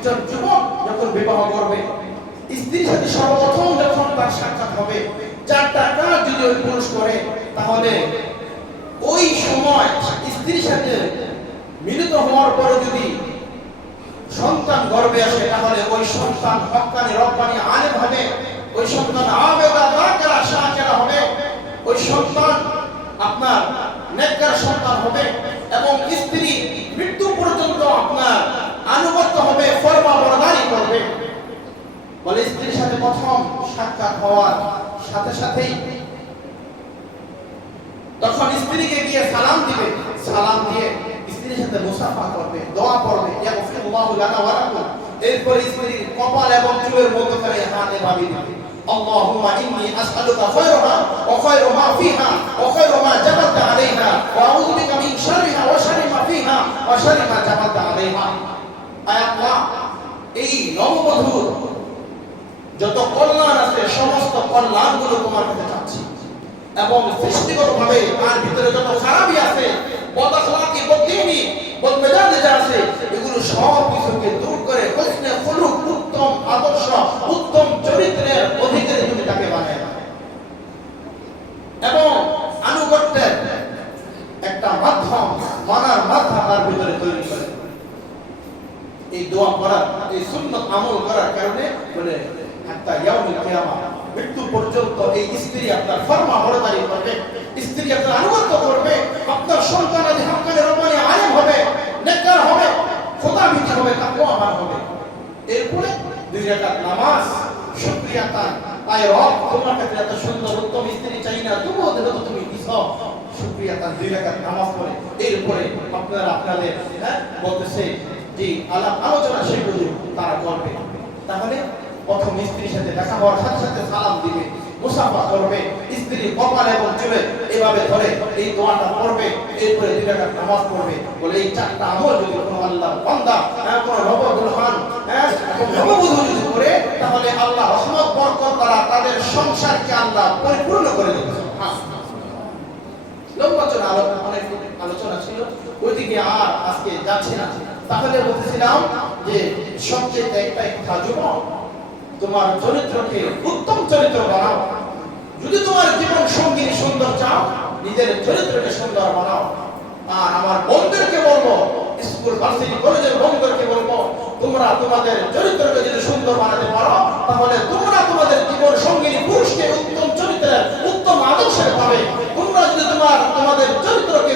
একজন যুবক যখন বিবাহ করবে, স্ত্রীর সাথে সর্বপ্রথম যখন তার সাক্ষাৎ হবে, 4টা কাজ যদি ওই পুরুষ করে, তাহলে ওই সময় স্ত্রীর সাথে মিলিত হওয়ার পরে যদি সন্তান গর্ভে আসে, তাহলে ওই সন্তান হক্কানি রব্বানি আলেম হবে, ওই সন্তান আবেদা যাকেরা শাকেরা হবে, ওই সন্তান আপনার নেককার সন্তান হবে, এবং স্ত্রী মৃত্যু পর্যন্ত আপনার আনুগত্য হবে, ফরমাবরদারি করবে। বলে স্ত্রীর সাথে প্রথম সাক্ষাৎ হওয়ার সাথে সাথেই তখন স্ত্রীকে গিয়ে সালাম দিবে, সালাম দিয়ে স্ত্রীর সাথে মুসাফা করবে, দোয়া পড়বে, ইয়াগফিরুল্লাহু লানা ওয়া লাকুম। এরপর স্ত্রীর কপাল এবং চুলের মধ্যে করে হাত এভাবে দিবে, আল্লাহুম্মা ইন্নী আসআলুকা খায়রাহা ওয়া খায়রা মা ফিহা ওয়া খায়রা মা জাবালতা আলাইহা ওয়া আউযু বিকা মিন শাররিহা ওয়া শাররি মা ফিহা ওয়া শাররি মা জাবালতা আলাইহা। আয় আল্লাহ, এই নববধূর যত কল্যাণ আছে সমস্ত কল্যাণগুলো তোমার কাছে চাচ্ছি, এবং সৃষ্টিগতভাবে তার ভিতরে যত খারাপই আছে, বদআখলাকি, বদদীনি, বদমেজাজি যা আছে, এগুলো সব কিছুকে দূর করে হোসনে খুলুক, উত্তম আদর্শ, উত্তম চরিত্রের অধিকারী তুমি তাকে বানায় দাও, এবং আনুগত্যের একটা মাধ্যম, মানার মাথা তার ভিতরে তৈরি করে। এই দোয়া করার, এই সুন্নাত আমল করার কারণে বলে হাত্তা ইয়াউমুল কিয়ামা, মৃত্যু পর্যন্ত এই স্ত্রী আপনার ফরমাবরদারি করবে, স্ত্রী আপনার আনুগত্য করবে, আপনার সন্তান আদি হক্কানি রব্বানি আলেম হবে, নেককার হবে, খোদাভীতি হবে, তাকওয়াবান হবে। এরপরে 2 রাকাত নামাজ, শুকরিয়া তার, আয় রব তোমার কাছে এত সুন্দর উত্তম স্ত্রী চাই না, তবুও দেব তো তুমি দিছো, শুকরিয়া তার 2 রাকাত নামাজ পড়ে। এরপরে আপনারা আপনাদের বলতেছে যে আলোচনা সেগুলো তারা করবে। তাহলে প্রথম স্ত্রীর সাথে দেখা হওয়ার সাথে সাথে সালাম দিবে, মুসাফা করবে, স্ত্রীর কপাল এবং চুলে এভাবে ধরে এই দোয়াটা পড়বে, এরপরে 2 রাকাত নামাজ পড়বে। বলে এই 4টা আমল যদি কোনো আল্লাহর বান্দা, কোনো নবদুলহান, নববধূ যদি করে, তাহলে আল্লাহ রহমত বরকত দ্বারা তাদের সংসারকে আল্লাহ পরিপূর্ণ করে দেবে। লম্বাচনা অনেক আলোচনা ছিল, ওইদিকে আর আজকে যাচ্ছে না। তাহলে বলতেছিলাম যে সবচেয়ে একটাই কথা, যুবক তোমার চরিত্রকে উত্তম চরিত্র বানাও। যদি তোমার জীবন সঙ্গী সুন্দর চাও, নিজের চরিত্রকে সুন্দর বানাও। আর আমার বন্ধুদেরকে বলবো, স্কুল ভার্সিটি কলেজের বন্ধুদেরকে বলবো, তোমরা তোমাদের চরিত্রকে যদি সুন্দর বানাতে পারো, তাহলে তোমরা তোমাদের জীবন সঙ্গী পুরুষকে উত্তম চরিত্রের, উত্তম আদর্শের পাবে। তোমরা যদি তোমাদের চরিত্রকে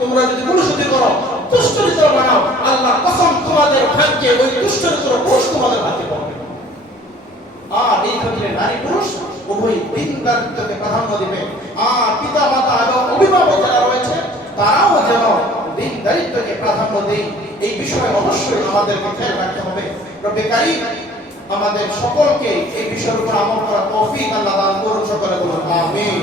তোমরা যদি পুরুষতি করো, দুশ্চরিত্র বানাও, আল্লাহ কসম তোমাদের ভাগ্যে ওই দুশ্চরিত্র পুরুষ তোমাদের ভাগ্যে পাবে। আর এই ক্ষেত্রে নারী পুরুষ উভয় দিনদারিত্বকে প্রাধান্য দিবে। আর পিতা মাতা এবং অভিভাবক যারা রয়েছে, তারাও যেন দিনদারিত্বকে প্রাধান্য দেয়। এই বিষয়ে অবশ্যই আমাদেরকে খেয়াল রাখতে হবে। রব্বে কারীম আমাদের সকলকে এই বিষয়ের উপর আমল করার তৌফিক আল্লাহ দান করুন। সকলে বলুন আমিন।